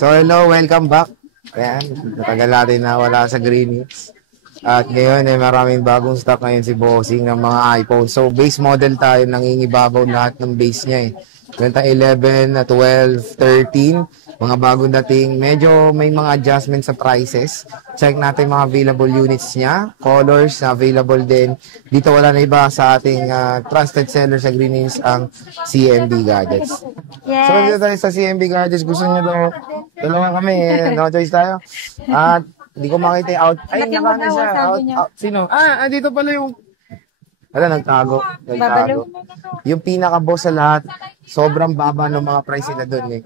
So hello, welcome back. Ayan, natagal natin na wala sa Greenwich. At ngayon maraming bagong stock ngayon si Bossing ng mga iPhone. So base model tayo, nangingibabaw lahat ng base niya eh. Meron tayo 11, 12, 13, mga bagong dating. Medyo may mga adjustments sa prices. Check natin mga available units niya. Colors na available din. Dito wala na iba sa ating trusted seller sa Greenwich, ang CMB Gadgets. Yes. So dito tayo sa CMB Gadgets. Gusto niyo daw, dalawa kami. No choice tayo. At hindi ko makita yung out. Ay, nakana siya. Out. Sino? Dito pala yung... nagtago. Yung pinaka-boss sa lahat, sobrang baba ng mga price nila doon eh.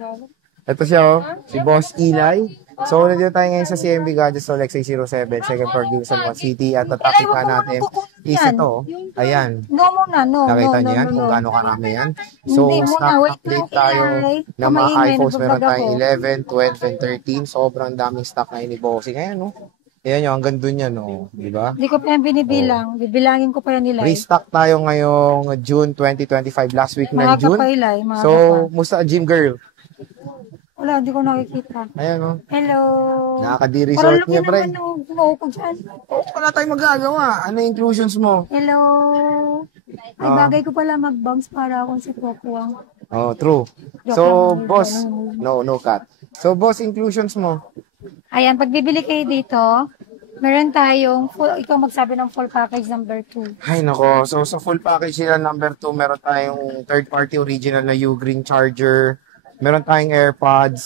Ito siya si Boss Eli. So, nandito tayo ngayon sa CMB Gadgets, so Lexus 07, second floor dito sa Nueva City. At ang topic nga natin is ito. Ayan. Nakita niyo yan kung gaano karami yan. So, stock update tayo ng mga iPhones. Meron tayong 11, 12, and 13. Sobrang daming stock na ini-bossing. Ayan, no? Ayan yung hanggang dun yan, no? Diba? Hindi ko pa yan binibilang. Bibilangin ko pa yan nila. Restock tayo ngayong June 2025, last week ng June. So, musta gym girl? Wala, hindi ko nakikita. Ayan, no? Hello. Nakaka-di-resort niya, pre. Dyan. Wala tayong magagawa. Ano yung inclusions mo? Hello. Ay, bagay ko pala mag-bounce para akong si Kokuang. Oh, true. So, boss, no cut. So, boss, inclusions mo? Ayan, pag bibili kayo dito, meron tayong, ikaw magsabi ng full package number 2. Ay, nako. So, sa full package nila number 2, meron tayong third-party original na U-Green charger. Meron tayong AirPods,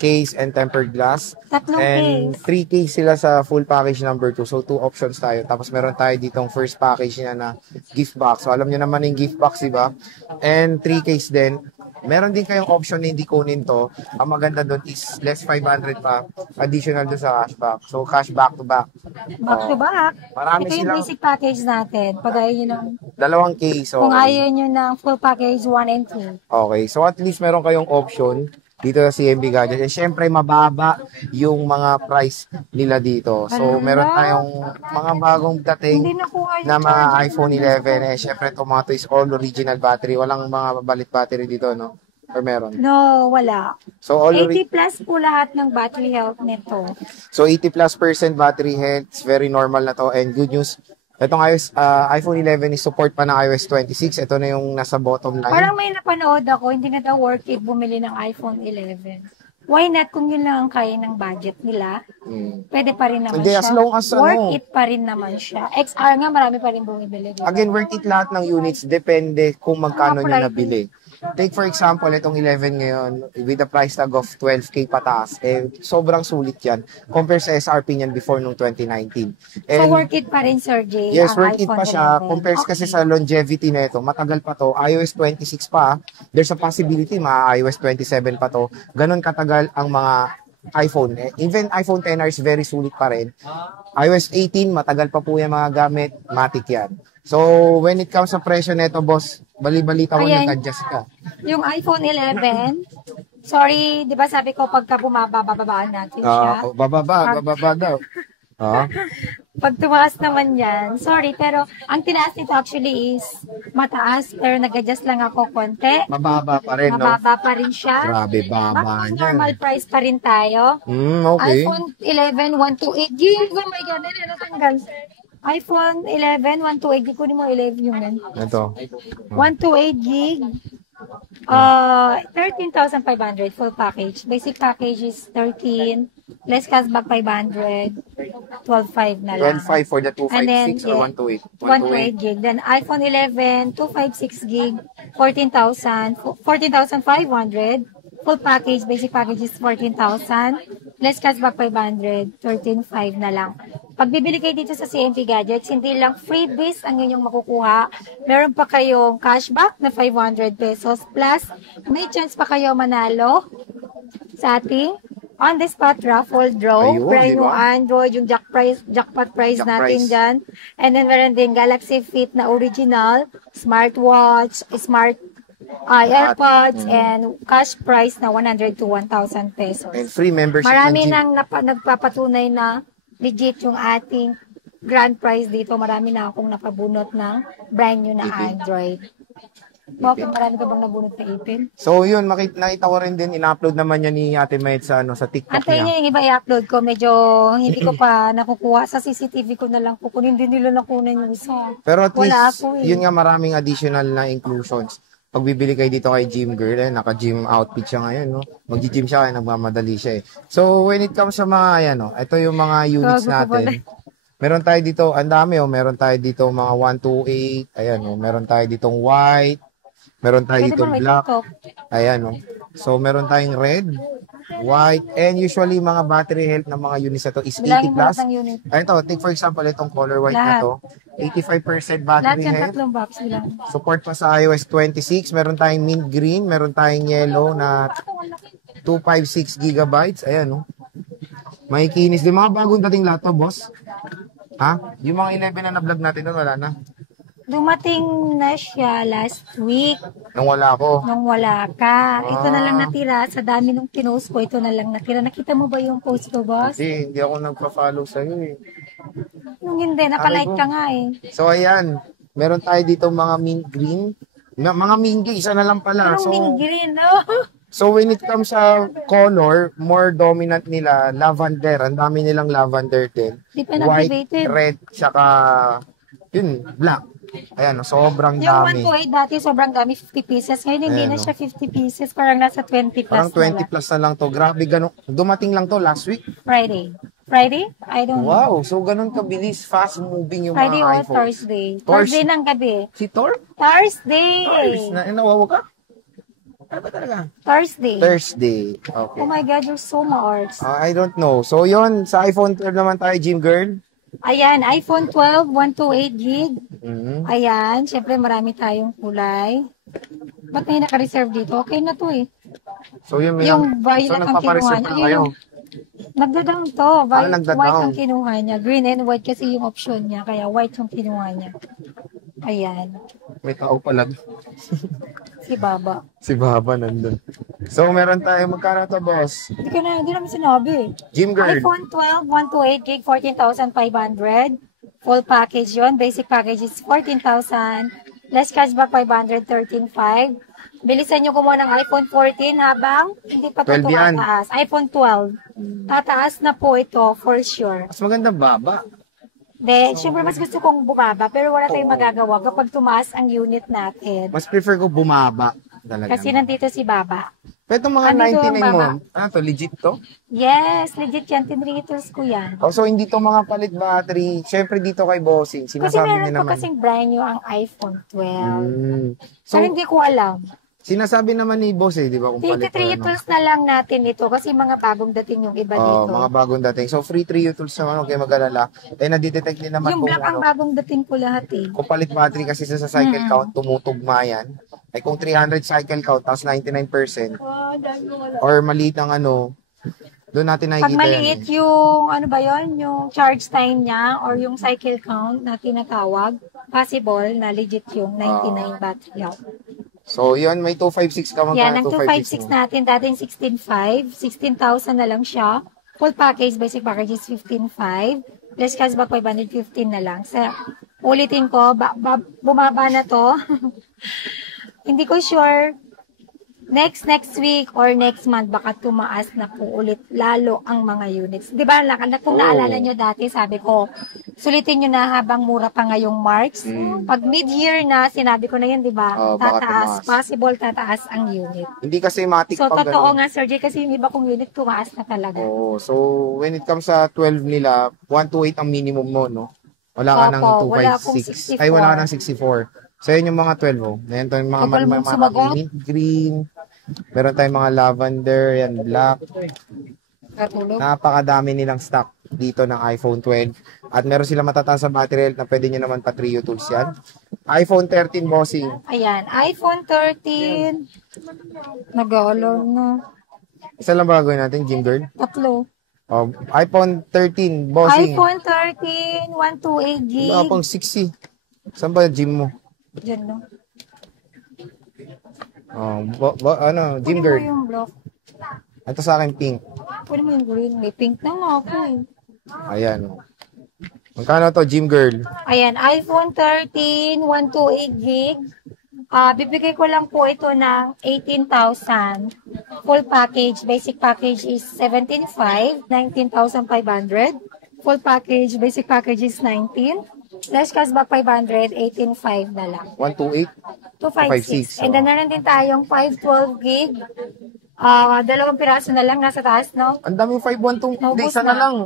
case, and tempered glass. Tatlong and case. 3 case sila sa full package number 2. So, 2 options tayo. Tapos, meron tayo ditong first package na gift box. So, alam nyo naman yung gift box, diba? And 3 case din. Meron din kayong option na hindi kunin to. Ang maganda doon is less 500 pa. Additional doon sa cashback. So, cash back to back. Back to back. Marami ito yung silang basic package natin. Pag ayaw nyo ng... Dalawang case. Okay. Kung ayaw nyo ng full package 1 and 2. Okay. So, at least meron kayong option dito sa CMB Gadgets. And syempre, mababa yung mga price nila dito. So, meron tayong mga bagong dating na mga iPhone 11. Eh, syempre, ito mga to is all original battery. Walang mga balit battery dito, no? Or meron? No, wala. So, all 80 plus po lahat ng battery health nito. So, 80+% battery health. It's very normal na to. And good news, itong iPhone 11 is support pa ng iOS 26. Ito na yung nasa bottom line. Parang may napanood ako, hindi na daw worth it bumili ng iPhone 11. Why not kung yun lang ang kaya ng budget nila? Pwede pa rin naman hindi, siya. as long as worth it pa rin naman siya. XR nga, marami pa rin bumibili. Again, worth it lahat ng units. Depende kung magkano nyo nabili. Take for example, itong 11 ngayon, with a price tag of 12K pataas, sobrang sulit yan. Compare sa SRP niyan before nung 2019. So, worth it pa rin, Sir Jay? Yes, worth it pa siya. Compare kasi sa longevity na ito, matagal pa to. iOS 26 pa, there's a possibility iOS 27 pa to. Ganon katagal ang mga iPhone. Even iPhone XR is very sulit pa rin. iOS 18, matagal pa po yung mga gamit, matik yan. So, when it comes sa presyo nito, boss, bali-balita ko nag-adjust ka. Yung iPhone 11, sorry, di ba sabi ko pagka bababaan natin siya? Bababa daw. Pag tumaas naman yan, sorry, pero ang tinaas nito actually is mataas, pero nag-adjust lang ako konti. Mababa pa rin, no? Mababa pa rin siya. Grabe, baba niyan. Normal price pa rin tayo. Okay. iPhone 11, 128 GB. Oh my God, natanggal. iPhone 11, 128 GB. Kunin mo 11 yung yan. Ito. 128 GB. 13,500 full package. Basic package is 13. Less cashback 500. 12,500 na lang. 12,500 for the 256 or 128? 128 gig. Then iPhone 11, 256 gig, 14,500. Full package, basic package is 14,000. Less cashback 500, 13,500 na lang. Pag bibili kayo dito sa CMB Gadgets, hindi lang freebies ang inyong makukuha. Meron pa kayong cashback na 500 pesos plus may chance pa kayo manalo sa ating on-the-spot raffle draw. Ayun, Brand new diba? Android, yung jackpot prize natin dyan. And then meron din Galaxy Fit na original, smartwatch, smart AirPods, and cash price na 100 to 1,000 pesos. And free membership. Marami nang nagpapatunay na legit yung ating grand prize dito. Marami na akong napabunot ng brand new na Android. Bakit marami ka bang nabunot na ipin? So yun, nakita ko rin din, in-upload naman niya ni Ate Mayet sa, sa TikTok Antayin niyo niya. yung iba i-upload ko. Medyo hindi ko pa nakukuha. Sa CCTV ko na lang kukunin. Hindi nila nakunan yung isa. Pero at Wala least, ako eh. yun nga maraming additional na inclusions. Pag bibili kayo dito kay Gym Girl, naka-gym outfit siya ngayon, no? Mag-gym siya, kaya nagmamadali siya eh. So, when it comes sa mga, ayan, no? Ito yung mga units natin. Meron tayo dito, ang dami, oh. Meron tayo dito mga 128, ayan, oh. Meron tayo ditong white, meron tayo Pwede ditong ba black, TikTok? ayan, oh. So, meron tayong red, white, and usually mga battery health ng mga units na to is 80 Bilangin mo plus. lahat ng unit. Ito, take for example, itong color white Lahat. na to, 85% Lahat battery yan, health. 3 box bilang. Support pa sa iOS 26. Meron tayong mint green. Meron tayong yellow na 256 gigabytes. Ayan, no? May kinis din. Mga bagong dating lahat to, boss. Ha? Yung mga 11 na na-vlog natin doon, wala na. Dumating na siya last week Nung wala ako. nung wala ka. Ito na lang natira. Sa dami nung pinost ko, ito na lang natira. Nakita mo ba yung post ko, boss? Hindi ako nagpa-follow sa'yo eh. Nung hindi, nakalike ka nga eh. So, ayan. Meron tayo dito mga mint green. Mga mint green, isa na lang pala. Parang So, mint green, no? so when it comes sa color, more dominant nila, lavender. Ang dami nilang lavender din. Di pa White, nag-debated. red, tsaka yun, black. Ayan, sobrang Yung dami. 128 dati, sobrang dami, 50 pieces. Ngayon, hindi Ayan, na siya 50 pieces. Parang nasa 20 plus Parang 20 na lang. plus na lang to. Grabe, ganun. Dumating lang to last week. Friday. Friday? I don't know. Wow, so ganun kabilis, fast moving yung Friday mga or iPhone. Thursday. Thursday ng gabi. Si Thor? Thursday! Nawawa ka? Ano ba talaga? Thursday. Thursday. Okay. Oh my God, you're so smart. I don't know. So yun, sa iPhone 12 naman tayo, Gym Girl. Ayan, iPhone 12, 128 gig. Mhm. Ayan, syempre marami tayong kulay. Ba't may naka-reserve dito? Okay na to eh. So yun, Yung violet ang kinuha niya. kayo. Yung nagdadown to. Violet, nagdadown. white ang kinuha niya. Green and white kasi yung option niya. Kaya white yung kinuha niya. Ayan. May tao pala. Si Baba. Si Baba nandun. So meron tayo, magkano to, boss? Hindi namin sinabi. Gym Girl. iPhone 12, 128 gig, 14,500. Full package yon. Basic package is 14,000. Less cashback 500, 13,500. Bilisan nyo kumuha ng iPhone 14 habang hindi pa 12 ito yan. tataas. iPhone 12. Tataas na po ito for sure. Mas maganda Baba. Syempre mas gusto kong bumaba pero wala tayong magagawa kapag tumaas ang unit natin. Mas prefer ko bumaba. Talaga. Kasi nandito si Baba. Pero itong mga Andito ang 99 mo, Baba. ano to, legit to? Yes, legit yan. 10 liters ko yan. Oh, so hindi to mga palit battery. Siyempre dito kay Bossing, Kasi sinasabi meron niya po naman. kasing brand new ang iPhone 12. So, Pero hindi ko alam. sinasabi naman ni Boss eh, di ba, kung palit 53 tools na lang natin ito kasi mga bagong dating yung iba dito. mga bagong dating. So, free 3 tools naman, okay, mag-alala. Eh, nadidetect din naman Yung kung black ang bagong dating ko lahat eh. kung palit battery kasi sa cycle count, tumutugma yan. Ay kung 300 cycle count, tapos 99%, or maliit ang doon natin Pag nakikita maliit yan. yung, ano ba yon yung charge time niya or yung cycle count na tinatawag, possible na legit yung 99 battery health. So, yun, may 256 ka Yan, magkano? ang 256 natin, dating 16,500, 16,000 na lang siya. Full package, basic package is 15,500. Less cashback 515 na lang. Ulitin ko, bumaba na to. Hindi ko sure. Next week or next month, baka tumaas na po ulit lalo ang mga units. Di ba, kung naalala nyo dati, sabi ko, sulitin nyo na habang mura pa ngayong March. Pag mid-year na, sinabi ko na yun, di ba? Baka Tataas, tumaas. possible tataas ang unit. Hindi kasi matik So, pag totoo ganun. nga, Sir J, kasi yung iba kong unit tumaas na talaga. Oh, so when it comes sa 12 nila, 128 ang minimum mo, no? Wala ka ng Opo, wala akong 256. 64. Ay, wala ka ng 64. So, yun yung mga 12, oh. Ayan to yung mga, Tagal mong sumagot. mint green. Meron tayong mga lavender, yan, black. Katulog. Napakadami nilang stock dito ng iPhone 12. At meron sila matataas sa battery health na pwede nyo naman pa-trio tools yan. iPhone 13 bossing. Ayan, iPhone 13. Nag-alarm na. Isa lang ba gagawin natin, Gym Girl? Tatlo. iPhone 13 bossing. iPhone 13, 128 gig. Wala pang 60. Saan ba gym mo? Diyan, no? Gym Kunin mo Girl. yung block. Ito sa akin pink. Kunin mo yung green. May pink na nga ako eh. Ayan. Magkano to, Gym Girl? Ayan, iPhone 13, 128 gig. Bibigay ko lang po ito ng 18,000. Full package, basic package is 17,500, 19,500. Full package, basic package is 19. Less cashback 500, 18,500 na lang. 128? 256. And then meron din tayong 512 gig. Dalawang piraso na lang nasa taas, no? Ang daming 512. Hindi, Naubos isa na na. lang.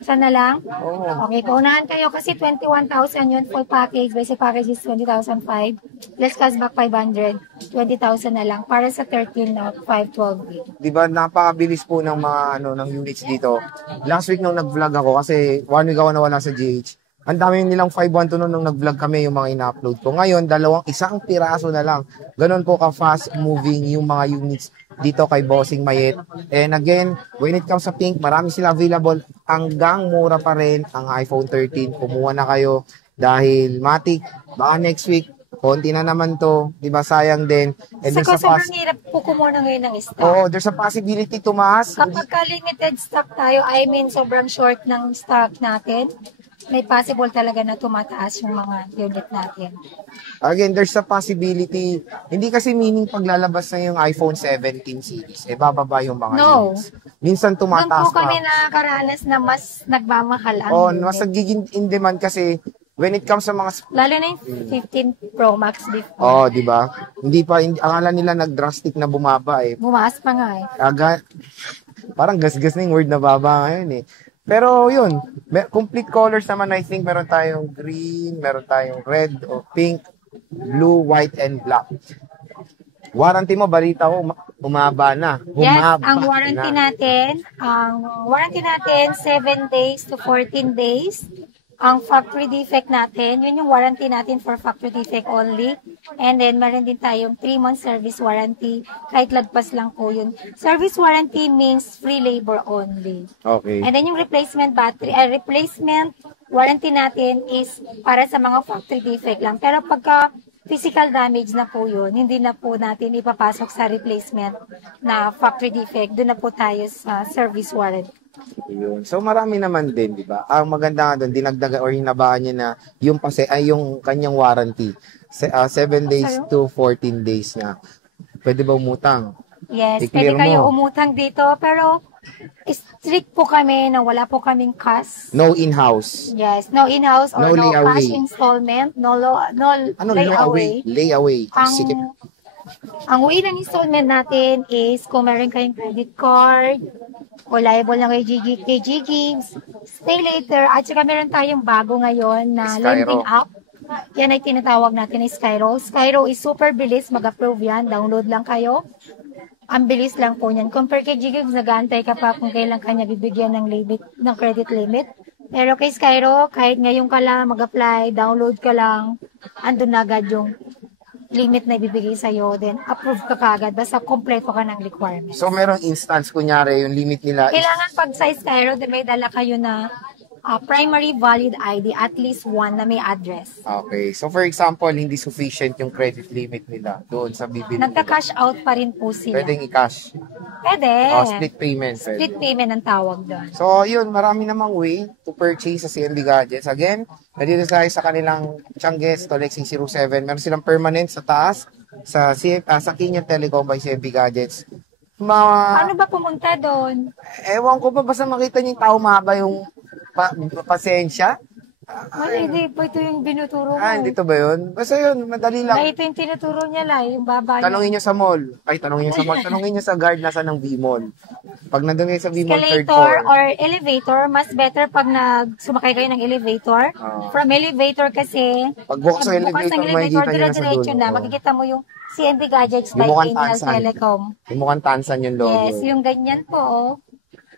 Isa na lang? Oo. Okay, paunahan kayo kasi 21,000 yun full package. Basic package is 20,005. Less cashback 500. 20,000 na lang para sa 13 na 512 gig. Di ba napakabilis po ng mga ng units dito. Last week nung nag-vlog ako kasi 1 week ako nawala sa GH. Ang dami nilang 512 nung nag-vlog kami yung mga ina-upload ko. Ngayon, isang piraso na lang. Ganon po ka-fast moving yung mga units dito kay Bossing Mayet. And again, when it comes sa pink, marami sila available. Hanggang mura pa rin ang iPhone 13. Kumuha na kayo dahil matik, baka next week, konti na naman to. Di ba sayang din. And Saka sobrang hirap po kumuha ngayon ng stock. Oo, there's a possibility tumaas. Kapag ka-limited stock tayo, I mean sobrang short ng stock natin, may possible talaga na tumataas yung mga unit natin. Again, there's a possibility. Hindi kasi meaning paglalabas na yung iPhone 17 series, bababa yung mga units. Minsan Doon tumataas po kami pa. nakakaranas na mas nagmamahal ang Oh, unit. mas nagiging in demand kasi when it comes sa mga Lalo na yung 15 Pro Max before. oh, di ba? Akala nila nag-drastic na bumaba eh. Bumaas pa nga eh. Parang gasgas na yung word na baba ngayon eh. Pero yun, complete colors naman I think. Meron tayong green, meron tayong red o pink, blue, white, and black. Warranty mo, balita ko, umaba na. Yes, ang warranty natin 7 days to 14 days. Ang factory defect natin, yun yung warranty natin for factory defect only. And then, meron din tayong 3-month service warranty. Kahit lagpas lang po yun. Service warranty means free labor only. Okay. And then, yung replacement warranty natin is para sa mga factory defect lang. Pero pagka physical damage na po yun, hindi na po natin ipapasok sa replacement na factory defect. Doon na po tayo sa service warranty. Yun. So marami naman din, di ba? Ang maganda nga doon, dinagdaga or hinabaan niya na yung kanyang warranty. 7 days to 14 days na. Pwede ba umutang? Yes, I-clear pwede kayo mo. umutang dito, pero strict po kami na wala po kaming cash. No in-house. Yes, no in-house or No no layaway. cash installment, no Ano layaway. Layaway. Sige. Ang way ng installment natin is kung meron kayong credit card, o liable na kay Gigs, stay later, at saka meron tayong bago ngayon na Skyro. lending app. Yan ay tinatawag natin ay Skyro. Skyro is super bilis, mag-approve yan, download lang kayo. Ang bilis lang po niyan. Compare kay Gigs, nag-aantay ka pa kung kailan kanya bibigyan ng limit, ng credit limit. Pero kay Skyro, kahit ngayon ka lang mag-apply, download ka lang, andun na agad yung limit na ibibigay sa'yo, then approve ka kagad, basta kompleto ka ng requirements. So merong instance, kunyari, yung limit nila is Kailangan pag sa Skyro, may dala kayo na primary valid ID, at least one na may address. okay. So for example, hindi sufficient yung credit limit nila doon sa bibili nila. Nagka-cash out pa rin po sila. Pwedeng i-cash. Pwede. Split payment. Split payment ang tawag doon. So, yun, marami namang way to purchase sa CMB Gadgets. Again, nandito tayo sa kanilang Changes Tolex 07. Meron silang permanent sa taas sa Kinyan Telecom by CMB Gadgets. Paano ba pumunta doon? Ewan ko pa, basta makita niyo yung tao mahaba yung pasensya. Hindi po ito yung binuturo mo. Dito ba yun? Basta yun, madali lang. Ito yung tinuturo niya lang, yung baba niya. Tanungin nyo sa mall. Tanungin nyo sa mall. Tanungin nyo sa guard nasa ng V-Mall. Pag nandun kayo sa V-Mall third Escalator floor. or elevator, mas better pag sumakay kayo ng elevator. From elevator kasi, Pagbukas ng elevator, makikita nyo na sa diretso dulo. na, makikita mo yung CMB Gadgets by Yung mukhang Intel tansan. Telecom. Yung mukhang tansan yung logo. Yes, yung ganyan po. Oh.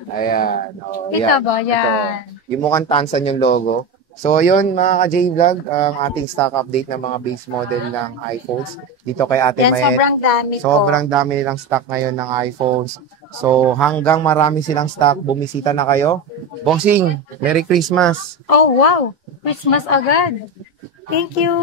Ayan. Ito ba? Yan. Ito. Yung mukhang tansan yung logo. So, yun mga ka-J-Vlog, ang ating stock update ng mga base model ng iPhones. Dito kay Ate Yan, Mayet. sobrang dami po. Sobrang dami nilang stock ngayon ng iPhones. So, hanggang marami silang stock, bumisita na kayo. Bossing, Merry Christmas! Oh, wow! Christmas agad. Thank you!